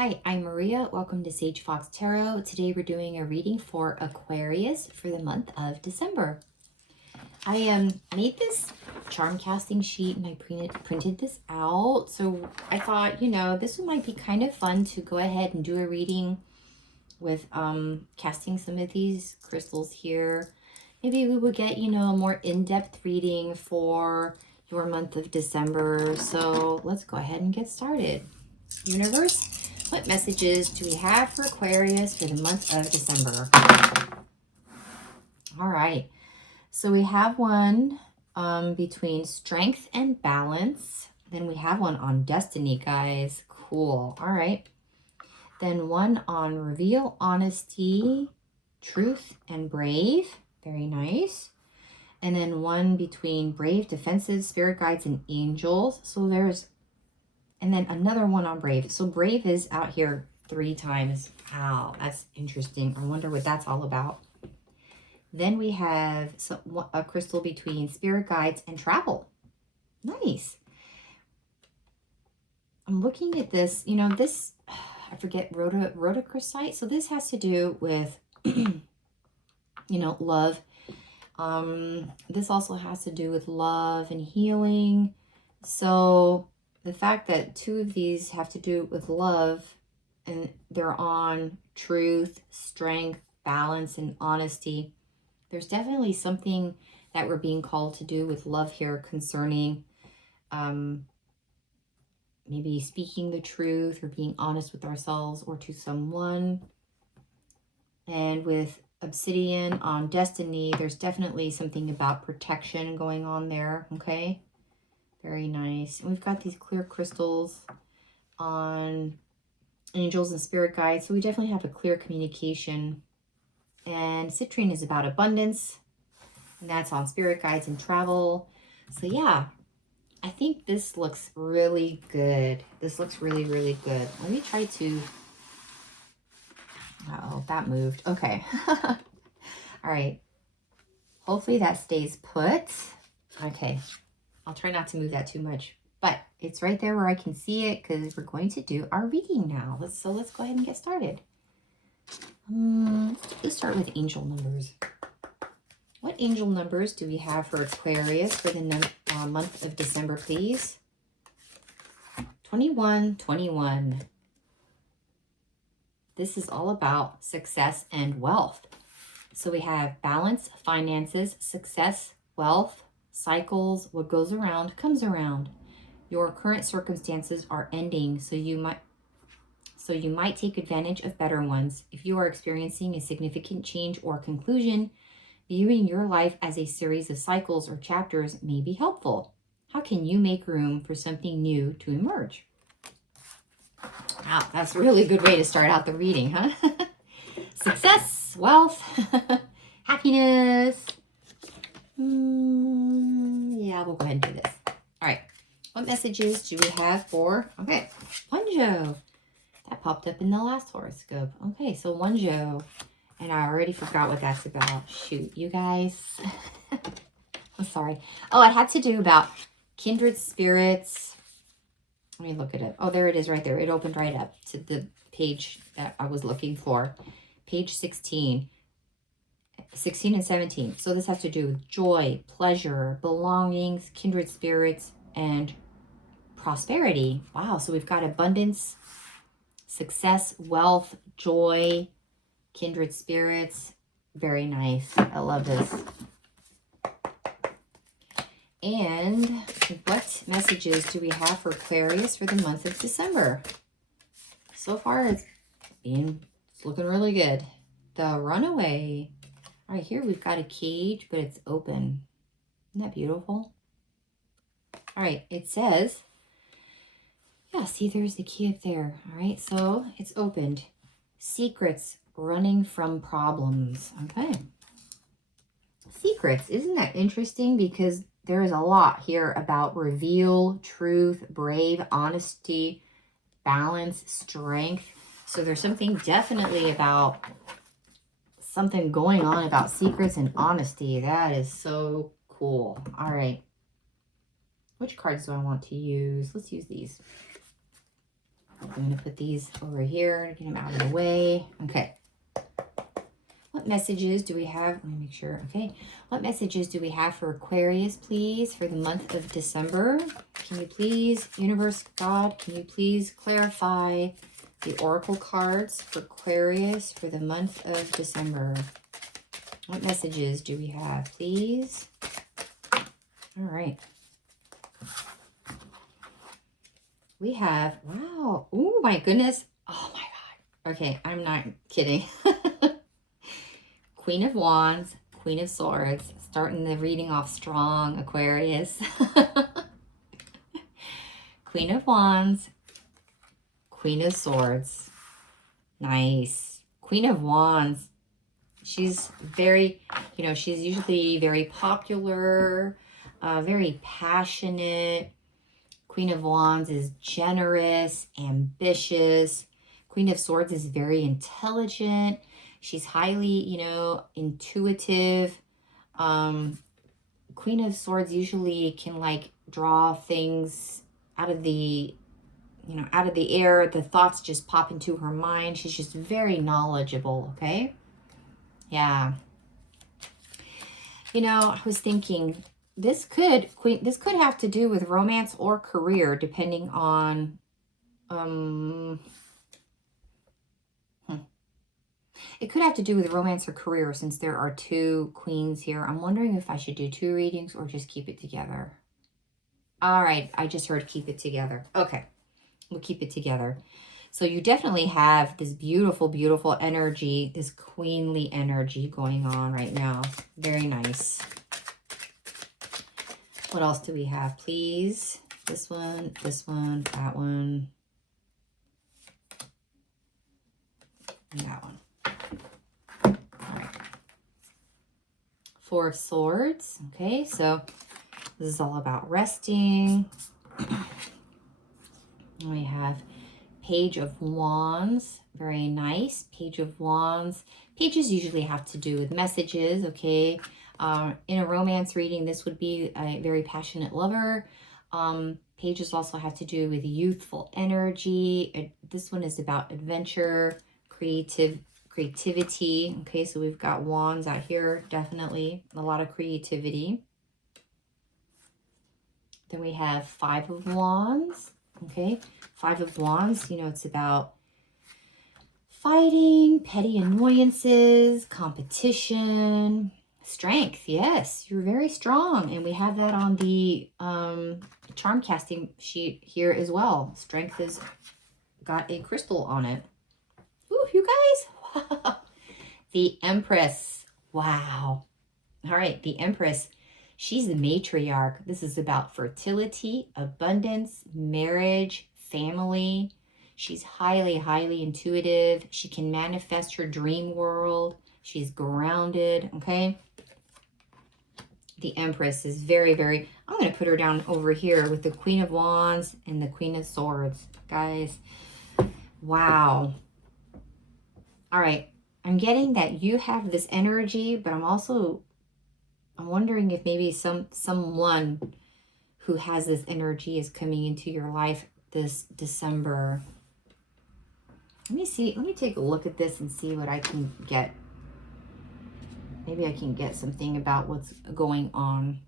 Hi, I'm Maria. Welcome to Sage Fox Tarot. Today we're doing a reading for Aquarius for the month of December. I made this charm casting sheet and I printed this out. So I thought, this might be kind of fun to go ahead and do a reading with casting some of these crystals here. Maybe we will get, a more in-depth reading for your month of December. So let's go ahead and get started. Universe, what messages do we have for Aquarius for the month of December? All right. So we have one between strength and balance. Then we have one on destiny, guys. Cool. All right. Then one on reveal, honesty, truth, and brave. Very nice. And then one between brave, defensive, spirit guides, and angels. So there's and then another one on brave. So brave is out here 3 times. Wow, that's interesting. I wonder what that's all about. Then we have a crystal between spirit guides and travel. Nice. I'm looking at this. This, I forget, rhodochrosite. So this has to do with, love. This also has to do with love and healing. So the fact that 2 of these have to do with love and they're on truth, strength, balance, and honesty, there's definitely something that we're being called to do with love here concerning maybe speaking the truth or being honest with ourselves or to someone. And with obsidian on destiny, there's definitely something about protection going on there, okay? Very nice. And we've got these clear crystals on angels and spirit guides. So we definitely have a clear communication. And citrine is about abundance. And that's on spirit guides and travel. So yeah, I think this looks really good. This looks really, really good. Let me try to... Uh-oh, that moved. Okay. All right. Hopefully that stays put. Okay. I'll try not to move that too much, but it's right there where I can see it because we're going to do our reading now. Let's go ahead and get started. Let's start with angel numbers. What angel numbers do we have for Aquarius for the month of December, please? 21, 21. This is all about success and wealth. So we have balance, finances, success, wealth, cycles. What goes around comes around. Your current circumstances are ending, so you might take advantage of better ones. If you are experiencing a significant change or conclusion, viewing your life as a series of cycles or chapters may be helpful. How can you make room for something new to emerge? Wow, that's a really good way to start out the reading, huh? Success, wealth, happiness. Yeah, we'll go ahead and do this. All right. What messages do we have for, Wonjo. That popped up in the last horoscope. Okay, so Wonjo. And I already forgot what that's about. Shoot, you guys. I'm sorry. Oh, it had to do about kindred spirits. Let me look at it. Oh, there it is right there. It opened right up to the page that I was looking for. Page 16. 16 and 17. So this has to do with joy, pleasure, belongings, kindred spirits, and prosperity. Wow. So we've got abundance, success, wealth, joy, kindred spirits. Very nice. I love this. And what messages do we have for Aquarius for the month of December? So far, it's looking really good. The Runaway. All right, here we've got a cage, but it's open. Isn't that beautiful? All right, it says, yeah, see, there's the key up there. All right, so it's opened. Secrets, running from problems. Okay. Secrets. Isn't that interesting? Because there is a lot here about reveal, truth, brave, honesty, balance, strength. So there's something definitely about something going on about secrets and honesty. That is so cool. All right. Which cards do I want to use? Let's use these. I'm going to put these over here, get them out of the way. Okay. What messages do we have? Let me make sure. Okay. What messages do we have for Aquarius, please, for the month of December? Can you please, Universe, God, can you please clarify the oracle cards for Aquarius for the month of December? What messages do we have, please? All right. We have, wow. Oh, my goodness. Oh, my God. Okay, I'm not kidding. Queen of Wands, Queen of Swords. Starting the reading off strong, Aquarius. Queen of Wands, Queen of Swords. Nice. Queen of Wands. She's very, you know, she's usually very popular, very passionate. Queen of Wands is generous, ambitious. Queen of Swords is very intelligent. She's highly, you know, intuitive. Queen of Swords usually can like draw things out of the, you know, out of the air. The thoughts just pop into her mind. She's just very knowledgeable, okay? Yeah. You know, I was thinking this could have to do with romance or career, depending on it could have to do with romance or career, since there are two queens here. I'm wondering if I should do two readings or just keep it together. All right, I just heard keep it together. Okay, we'll keep it together. So you definitely have this beautiful, beautiful energy, this queenly energy going on right now. Very nice. What else do we have, please? This one, that one, and that one. All right. Four of Swords. Okay, so this is all about resting. We have Page of Wands. Very nice. Page of Wands. Pages usually have to do with messages, okay? In a romance reading, this would be a very passionate lover. Pages also have to do with youthful energy. This one is about adventure, creativity. Okay, so we've got wands out here, definitely a lot of creativity. Then we have Five of Wands. Okay, Five of Wands, you know, it's about fighting, petty annoyances, competition, strength. Yes, you're very strong. And we have that on the charm casting sheet here as well. Strength has got a crystal on it. Ooh, you guys. Wow. The Empress. Wow. All right, the Empress. She's the matriarch. This is about fertility, abundance, marriage, family. She's highly, highly intuitive. She can manifest her dream world. She's grounded, okay? The Empress is very, very... I'm going to put her down over here with the Queen of Wands and the Queen of Swords, guys. Wow. All right. I'm getting that you have this energy, but I'm wondering if maybe someone who has this energy is coming into your life this December. Let me see. Let me take a look at this and see what I can get. Maybe I can get something about what's going on.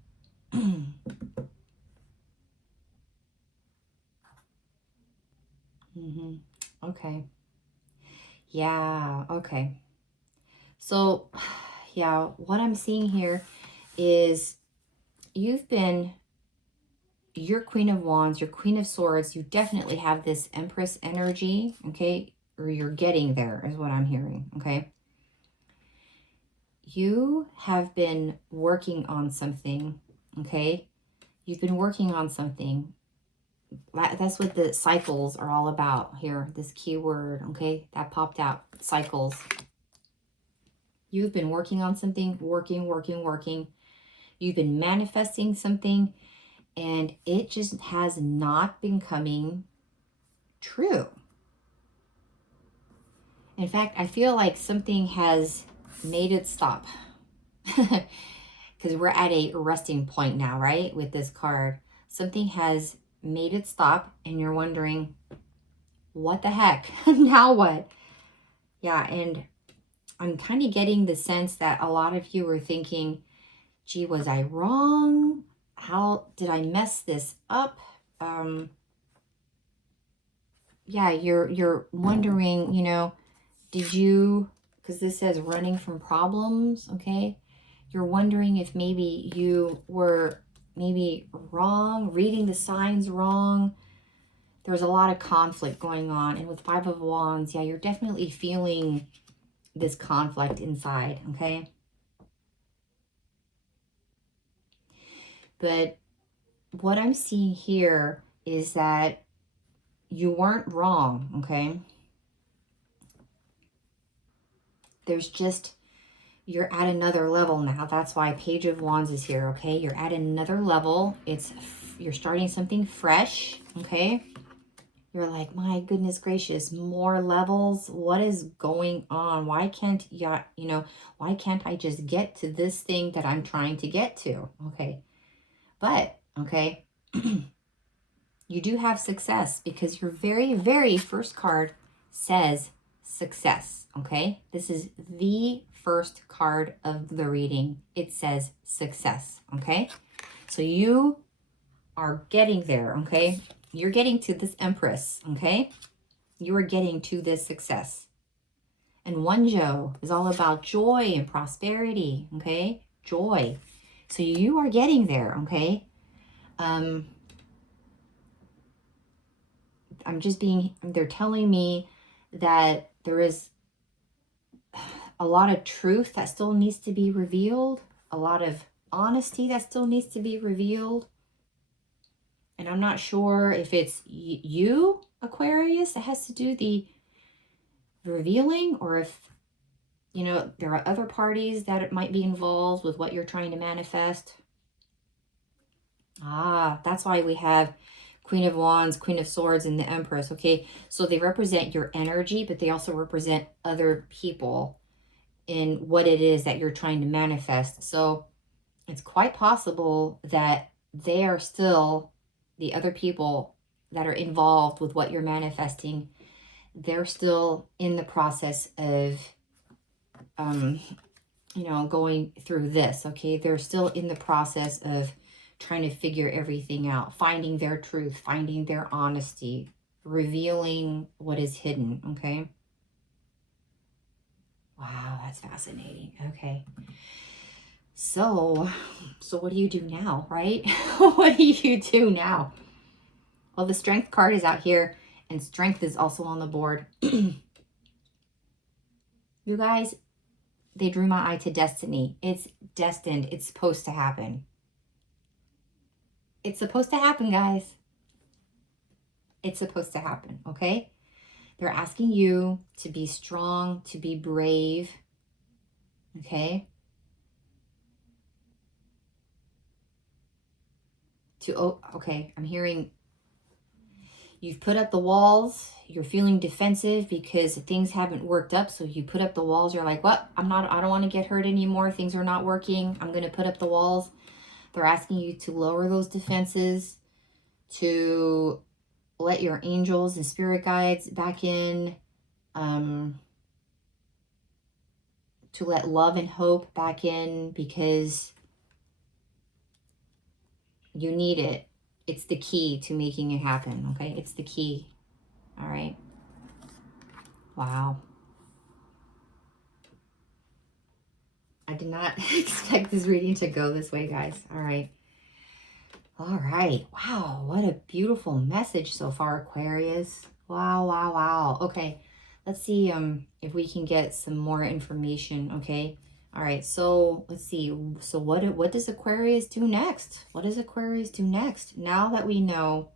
Okay. Yeah, okay. So, yeah, what I'm seeing here is your Queen of Wands, your Queen of Swords, you definitely have this Empress energy, okay? Or you're getting there is what I'm hearing, okay? You have been working on something, okay? You've been working on something. That's what the cycles are all about here, this keyword, okay? That popped out, cycles. You've been working on something, working. You've been manifesting something, and it just has not been coming true. In fact, I feel like something has made it stop. Because we're at a resting point now, right? With this card. Something has made it stop, and you're wondering, what the heck? Now what? Yeah, and I'm kind of getting the sense that a lot of you are thinking, gee, was I wrong? How did I mess this up? Yeah, you're wondering, you know, did you, because this says running from problems, okay? You're wondering if maybe you were maybe wrong, reading the signs wrong. There's a lot of conflict going on. And with Five of Wands, yeah, you're definitely feeling this conflict inside, okay? But what I'm seeing here is that you weren't wrong, okay? There's just, you're at another level now. That's why Page of Wands is here, okay? You're at another level. You're starting something fresh, okay? You're like, my goodness gracious, more levels. What is going on? Why can't why can't I just get to this thing that I'm trying to get to? Okay. But, okay, you do have success because your very, very first card says success, okay? This is the first card of the reading. It says success, okay? So you are getting there, okay? You're getting to this Empress, okay? You are getting to this success. And Wonjo is all about joy and prosperity, okay? Joy. So you are getting there, okay? They're telling me that there is a lot of truth that still needs to be revealed, a lot of honesty that still needs to be revealed. And I'm not sure if it's you, Aquarius, that has to do the revealing, or if, you know, there are other parties that might be involved with what you're trying to manifest. That's why we have Queen of Wands, Queen of Swords, and the Empress, okay? So they represent your energy, but they also represent other people in what it is that you're trying to manifest. So it's quite possible that they are still, the other people that are involved with what you're manifesting, they're still in the process of, you know, going through this, okay? They're still in the process of trying to figure everything out, finding their truth, finding their honesty, revealing what is hidden, okay? Wow, that's fascinating. Okay. So what do you do now, right? What do you do now? Well, the Strength card is out here, and Strength is also on the board. You guys, they drew my eye to destiny. It's destined. It's supposed to happen. It's supposed to happen, guys. It's supposed to happen, okay? They're asking you to be strong, to be brave, okay? Okay, I'm hearing you've put up the walls. You're feeling defensive because things haven't worked up. So you put up the walls. You're like, what? I don't want to get hurt anymore. Things are not working. I'm going to put up the walls. They're asking you to lower those defenses, to let your angels and spirit guides back in, to let love and hope back in, because you need it. It's the key to making it happen, okay? It's the key, all right? Wow. I did not expect this reading to go this way, guys. All right. All right. Wow, what a beautiful message so far, Aquarius. Wow, wow, wow. Okay, let's see if we can get some more information, okay? All right, so let's see. So what does Aquarius do next? What does Aquarius do next? Now that we know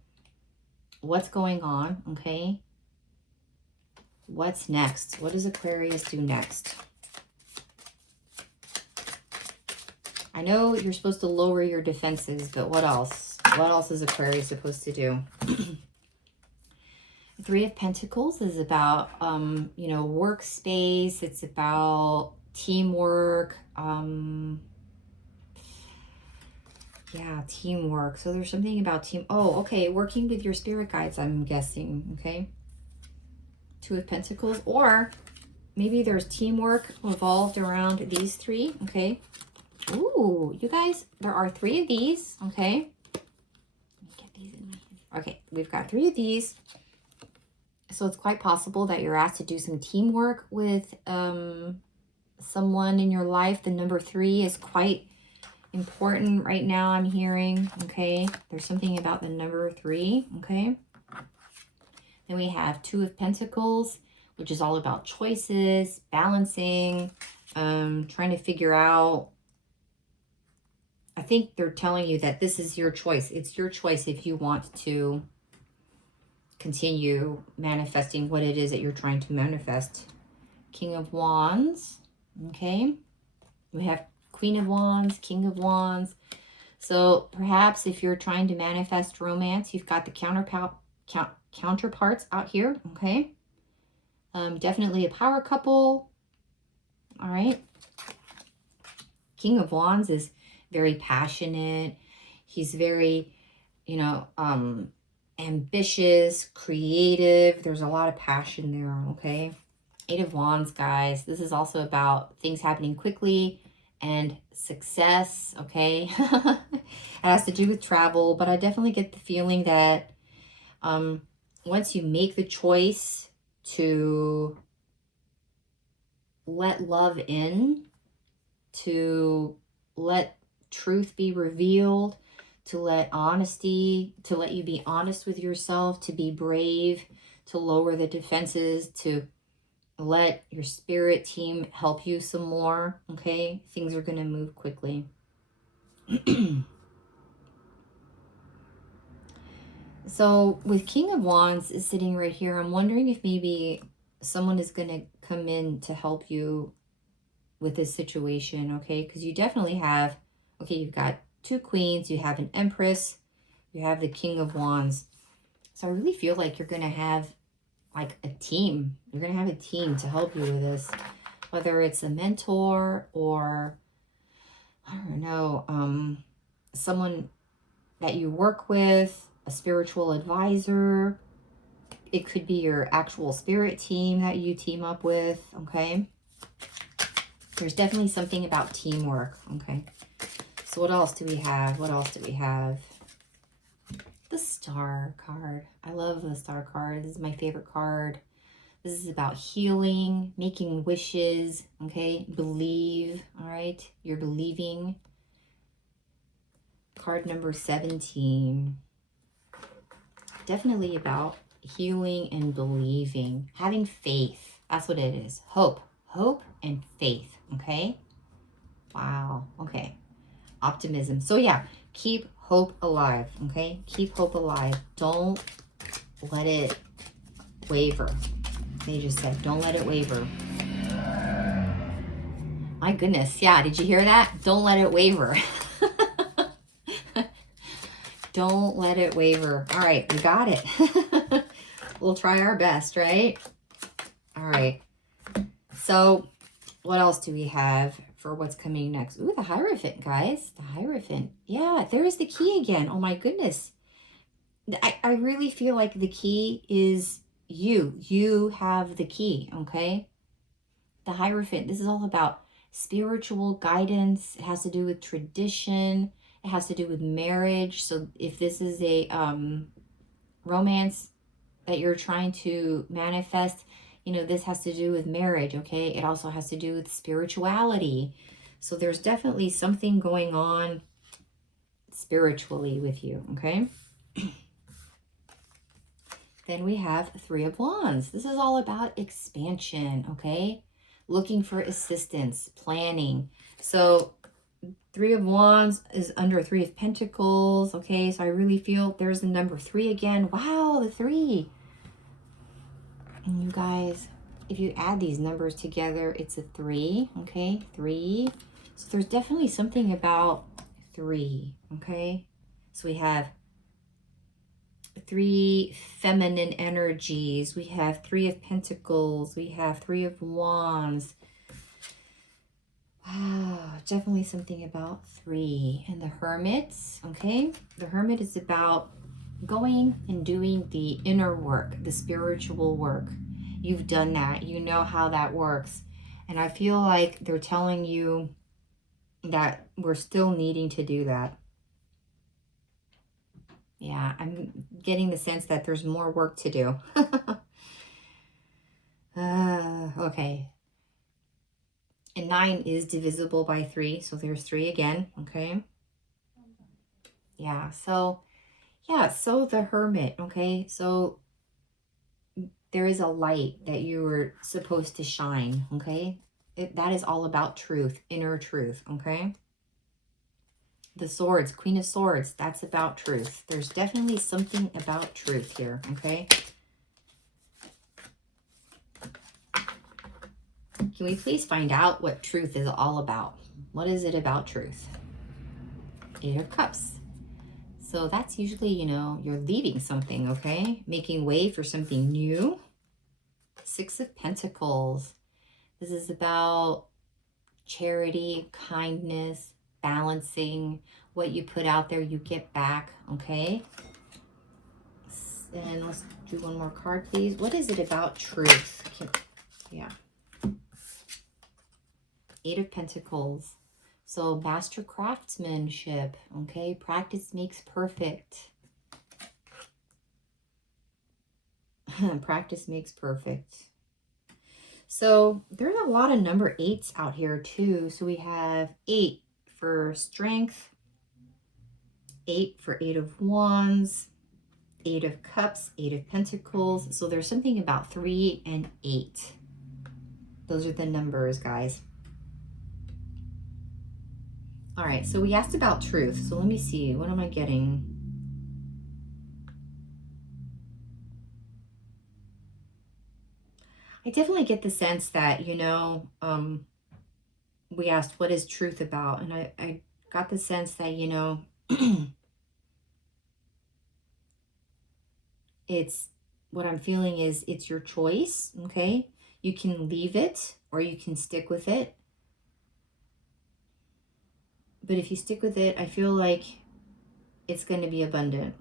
what's going on, okay? What's next? What does Aquarius do next? I know you're supposed to lower your defenses, but what else? What else is Aquarius supposed to do? The Three of Pentacles is about, you know, workspace. It's about teamwork. Yeah, teamwork. So there's something about team. Oh, okay. Working with your spirit guides, I'm guessing. Okay. Two of Pentacles, or maybe there's teamwork revolved around these three, okay? Ooh, you guys, there are three of these, okay? Let me get these in my hand. Okay, we've got three of these. So it's quite possible that you're asked to do some teamwork with someone in your life. The number 3 is quite important right now, I'm hearing, okay? There's something about the number 3, okay? Then we have Two of Pentacles, which is all about choices, balancing, trying to figure out. I think they're telling you that this is your choice. It's your choice if you want to continue manifesting what it is that you're trying to manifest. King of Wands, okay? We have Queen of Wands, King of Wands. So perhaps if you're trying to manifest romance, you've got the counterparts out here, okay? Definitely a power couple, all right? King of Wands is very passionate. He's very, you know, ambitious, creative. There's a lot of passion there, okay? Eight of Wands, guys. This is also about things happening quickly and success, okay? It has to do with travel, but I definitely get the feeling that once you make the choice to let love in, to let truth be revealed, to let honesty, to let you be honest with yourself, to be brave, to lower the defenses, to let your spirit team help you some more, okay? Things are going to move quickly. So with King of Wands is sitting right here, I'm wondering if maybe someone is going to come in to help you with this situation, okay? Because you definitely have, okay, you've got 2 queens, you have an empress, you have the King of Wands. So I really feel like you're going to have like a team. You're going to have a team to help you with this, whether it's a mentor or, I don't know, someone that you work with, a spiritual advisor. It could be your actual spirit team that you team up with, okay? There's definitely something about teamwork, okay? So what else do we have? What else do we have? The Star card. I love the Star card. This is my favorite card. This is about healing, making wishes, okay? Believe, all right? You're believing. Card number 17. Definitely about healing and believing. Having faith. That's what it is. Hope. Hope and faith, okay? Wow, okay. Optimism. So yeah, keep hope alive, okay? Keep hope alive. Don't let it waver. They just said, don't let it waver. My goodness, yeah, did you hear that? Don't let it waver. Don't let it waver. All right, we got it. We'll try our best, right? All right. So what else do we have for what's coming next? Ooh, the Hierophant, guys. The Hierophant. Yeah, there's the key again. Oh, my goodness. I really feel like the key is you. You have the key, okay? The Hierophant. This is all about spiritual guidance. It has to do with tradition. It has to do with marriage. So if this is a romance that you're trying to manifest, you know, this has to do with marriage, okay? It also has to do with spirituality. So there's definitely something going on spiritually with you, okay? Then we have Three of Wands. This is all about expansion, okay? Looking for assistance, planning. So Three of Wands is under Three of Pentacles, okay? So I really feel there's the number 3 again. Wow, the 3. And you guys, if you add these numbers together, it's a 3, okay? 3. So there's definitely something about 3, okay? So we have 3 feminine energies. We have 3 of Pentacles. We have 3 of Wands. Wow, definitely something about 3. And the Hermits, okay? The Hermit is about going and doing the inner work, the spiritual work. You've done that. You know how that works. And I feel like they're telling you that we're still needing to do that. Yeah, I'm getting the sense that there's more work to do. Okay. And 9 is divisible by 3. So there's 3 again. Okay. Yeah. So, yeah. So the Hermit. Okay. So there is a light that you were supposed to shine. Okay. That is all about truth, inner truth. Okay. The Swords, Queen of Swords, that's about truth. There's definitely something about truth here. Okay. Can we please find out what truth is all about? What is it about truth? 8 of Cups. So that's usually, you know, you're leaving something, okay? Making way for something new. 6 of Pentacles. This is about charity, kindness, balancing. What you put out there, you get back, okay? And let's do one more card, please. What is it about truth? Yeah. 8 of Pentacles. So master craftsmanship, okay? Practice makes perfect. Practice makes perfect. So there's a lot of number 8s out here too. So we have 8 for strength, 8 for 8 of Wands, 8 of Cups, 8 of Pentacles. So there's something about 3 and 8. Those are the numbers, guys. All right, so we asked about truth. So let me see, what am I getting? I definitely get the sense that, you know, we asked what is truth about? And I got the sense that, you know, it's, what I'm feeling is it's your choice, okay? You can leave it or you can stick with it. But if you stick with it, I feel like it's going to be abundant.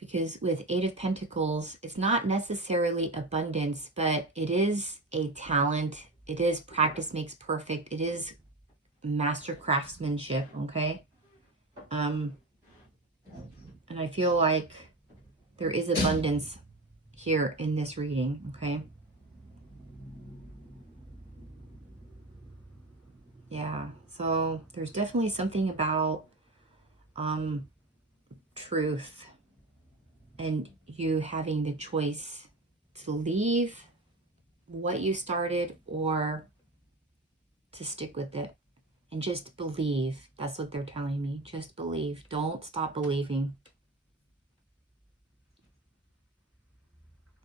Because with 8 of Pentacles, it's not necessarily abundance, but it is a talent. It is practice makes perfect. It is master craftsmanship, okay? And I feel like there is abundance here in this reading, okay? Yeah, so there's definitely something about truth and you having the choice to leave what you started or to stick with it and just believe. That's what they're telling me. Just believe. Don't stop believing.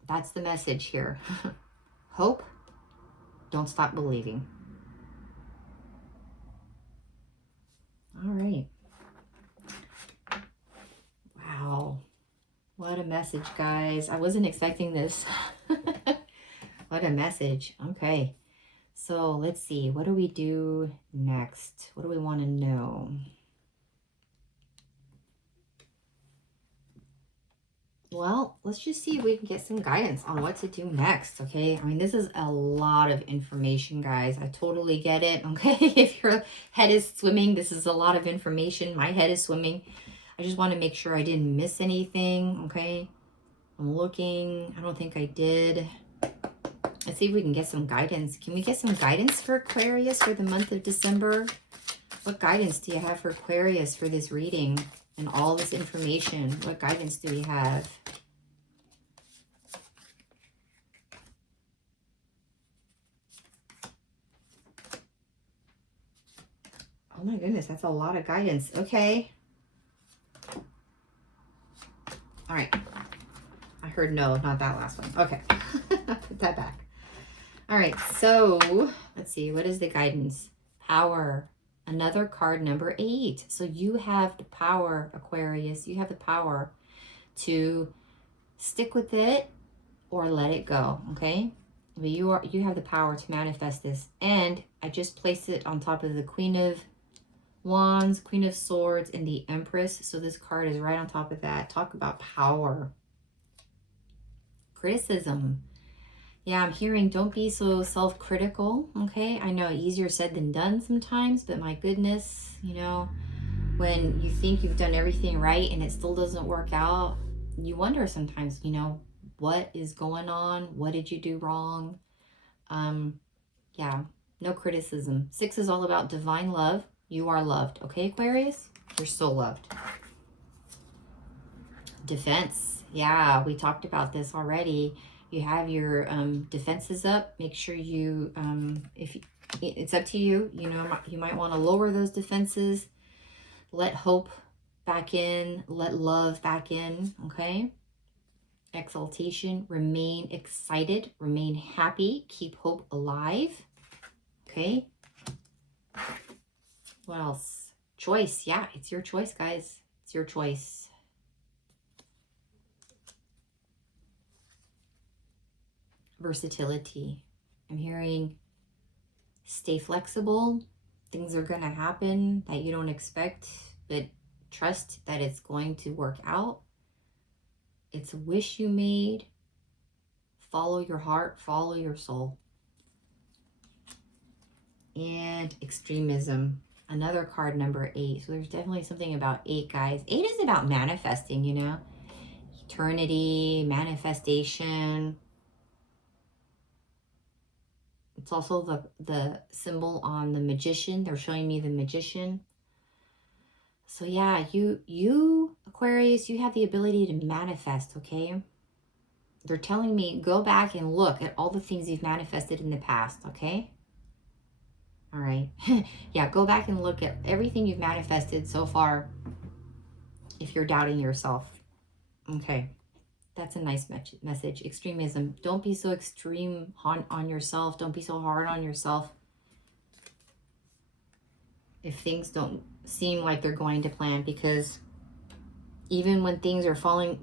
That's the message here. Hope. Don't stop believing. All right. Wow. What a message, guys. I wasn't expecting this. What a message. Okay. So let's see. What do we do next? What do we want to know? Well, let's just see if we can get some guidance on what to do next, okay? I mean, this is a lot of information, guys. I totally get it, okay? If your head is swimming, this is a lot of information. My head is swimming. I just want to make sure I didn't miss anything, okay? I'm looking. I don't think I did. Let's see if we can get some guidance. Can we get some guidance for Aquarius for the month of December? What guidance do you have for Aquarius for this reading and all this information? What guidance do we have? Oh my goodness, that's a lot of guidance. Okay. All right. I heard no, not that last one. Okay. Put that back. All right, so let's see. What is the guidance? Power. Another card, number 8. So you have the power, Aquarius. You have the power to stick with it or let it go, okay? But you have the power to manifest this. And I just placed it on top of the Queen of Wands, Queen of Swords, and the Empress. So this card is right on top of that. Talk about power. Criticism. Yeah, I'm hearing don't be so self-critical, okay? I know easier said than done sometimes, but my goodness, you know, when you think you've done everything right and it still doesn't work out, you wonder sometimes, you know, what is going on? What did you do wrong? Yeah, no criticism. 6 is all about divine love. You are loved, okay, Aquarius? You're so loved. Defense. Yeah, we talked about this already. You have your defenses up. Make sure you, it's up to you. You know, you might want to lower those defenses. Let hope back in. Let love back in, okay? Exaltation. Remain excited. Remain happy. Keep hope alive, okay? What else? Choice. Yeah, it's your choice, guys. It's your choice. Versatility. I'm hearing stay flexible. Things are going to happen that you don't expect, but trust that it's going to work out. It's a wish you made. Follow your heart, follow your soul. And extremism. Another card, number 8. So there's definitely something about 8, guys. 8 is about manifesting, you know. Eternity, manifestation. It's also the symbol on the magician. They're showing me the magician. So yeah, you Aquarius, you have the ability to manifest, okay? They're telling me go back and look at all the things you've manifested in the past, okay? All right. Yeah, go back and look at everything you've manifested so far if you're doubting yourself. Okay. That's a nice message. Extremism. Don't be so extreme on yourself. Don't be so hard on yourself. If things don't seem like they're going to plan, because even when things are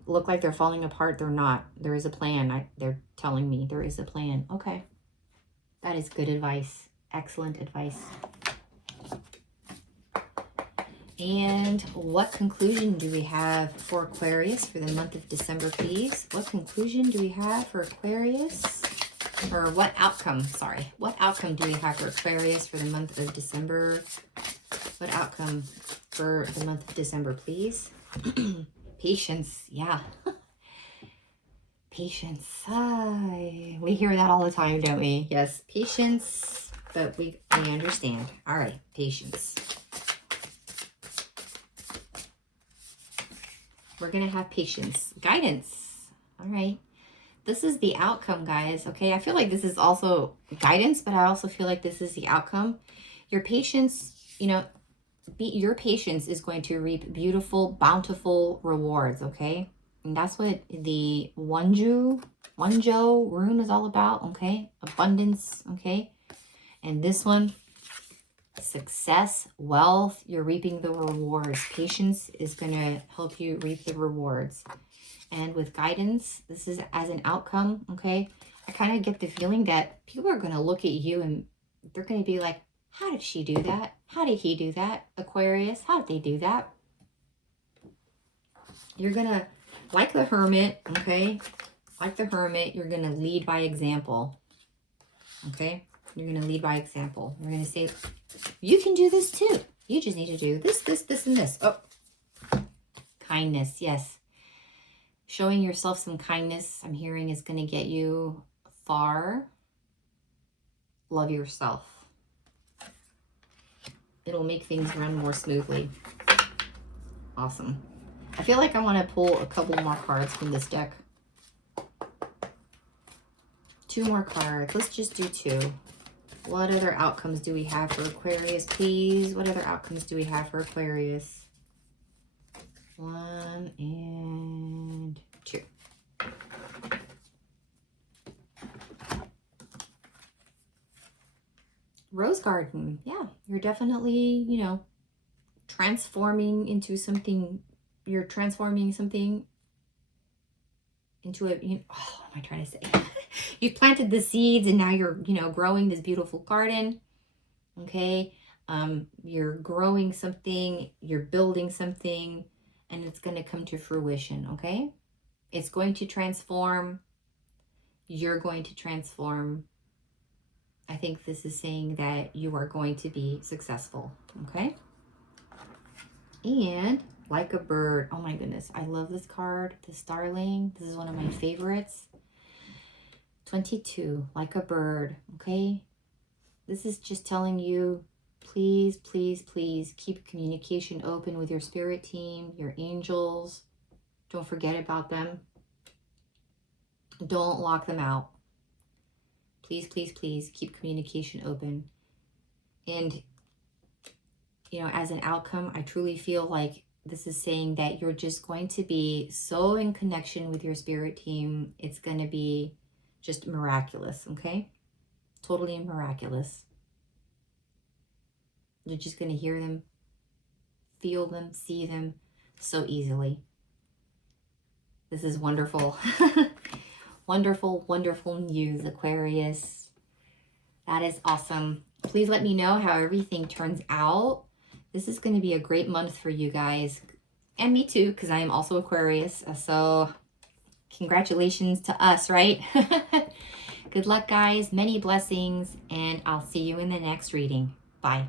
look like they're falling apart, they're not. There is a plan. They're telling me there is a plan. Okay. That is good advice. Excellent advice. And what conclusion do we have for Aquarius for the month of December, please? What conclusion do we have for Aquarius? Or what outcome, sorry. What outcome do we have for Aquarius for the month of December? What outcome for the month of December, please? Patience, yeah. Patience. We hear that all the time, don't we? Yes, patience, but we understand. All right, patience. We're going to have patience. Guidance. All right. This is the outcome, guys. Okay, I feel like this is also guidance, but I also feel like this is the outcome. Your patience, you know, your patience is going to reap beautiful, bountiful rewards, okay? And that's what the Wonjo rune is all about, okay? Abundance, okay? And this one, success, wealth, you're reaping the rewards. Patience is going to help you reap the rewards. And with guidance, this is as an outcome, okay? I kind of get the feeling that people are going to look at you and they're going to be like, how did she do that? How did he do that? Aquarius, how did they do that? You're going to, like the Hermit, okay? Like the Hermit, you're going to lead by example, okay? You're going to lead by example. You're going to say, you can do this too. You just need to do this, this, this, and this. Oh, kindness, yes. Showing yourself some kindness, I'm hearing, is going to get you far. Love yourself. It'll make things run more smoothly. Awesome. I feel like I want to pull a couple more cards from this deck. 2 more cards. Let's just do 2. What other outcomes do we have for Aquarius, please? What other outcomes do we have for Aquarius? 1 and 2. Rose Garden. Yeah, you're definitely, you know, transforming into something. You're transforming something into a, you know, oh, what am I trying to say? You planted the seeds and now you're, you know, growing this beautiful garden. Okay. You're growing something, you're building something, and it's going to come to fruition, okay? It's going to transform. You're going to transform. I think this is saying that you are going to be successful, okay? And like a bird. Oh my goodness, I love this card, the Starling. This is one of my favorites. 22, like a bird, okay? This is just telling you, please, please, please keep communication open with your spirit team, your angels. Don't forget about them. Don't lock them out. Please, please, please keep communication open. And, you know, as an outcome, I truly feel like this is saying that you're just going to be so in connection with your spirit team. It's going to be just miraculous, okay? Totally miraculous. You're just going to hear them, feel them, see them so easily. This is wonderful. Wonderful, wonderful news, Aquarius. That is awesome. Please let me know how everything turns out. This is going to be a great month for you guys. And me too, because I am also Aquarius. So congratulations to us, right? Good luck, guys. Many blessings. And I'll see you in the next reading. Bye.